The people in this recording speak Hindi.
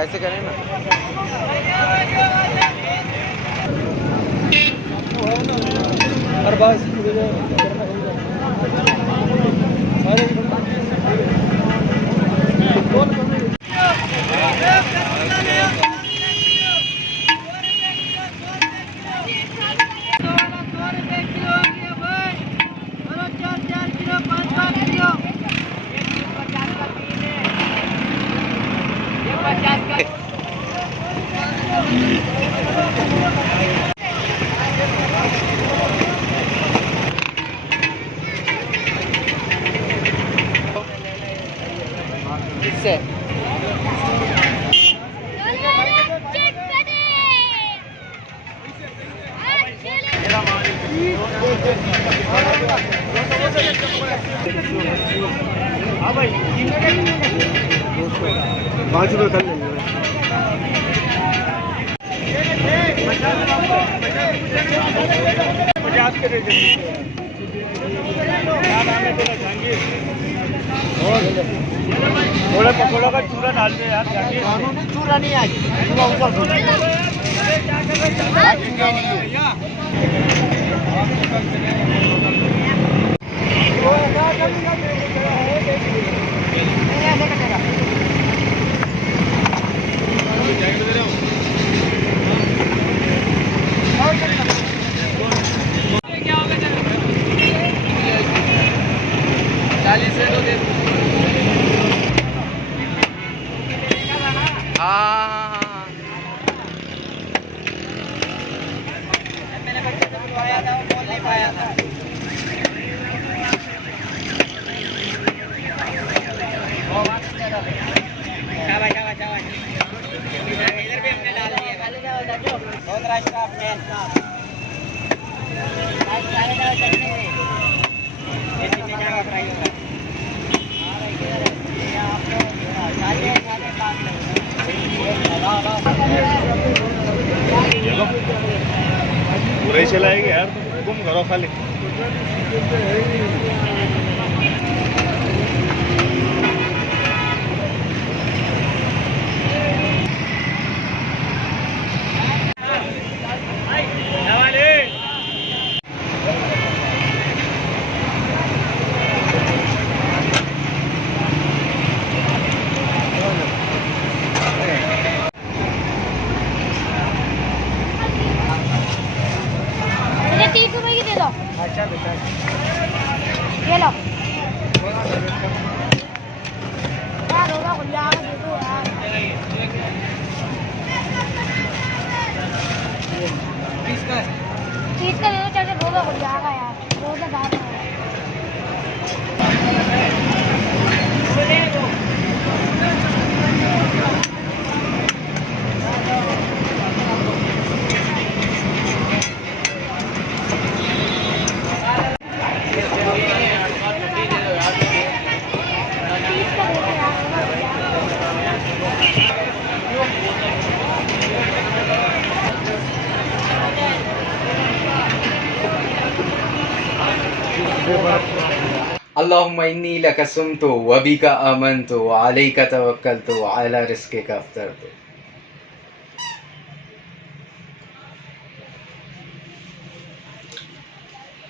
ऐसे करें ना। हर बार इससे हाँ भाई 5 रुपये कर लेंगे। पचास के दे थोड़े पकौड़ों का चूरा डाल दे यार। चूरा नहीं आज मैंने बच्चे को बुलवाया था, बोल नहीं पाया था। इधर भी हमने डाल दिया। बहुत रास्ता आपने पूरे चलाएंगे यार, तुम करो खाली। अच्छा बेटा ये लो। तीस का दे दो चाचा, रोजा खुल जाएगा यार, रोजा दाल है। अल्लाहुम्मा इन्नी लका सुमतु व बिका आमनतु व अलैका तवक्कलतु व अला रिज़्क़िका अफ़्तरतु।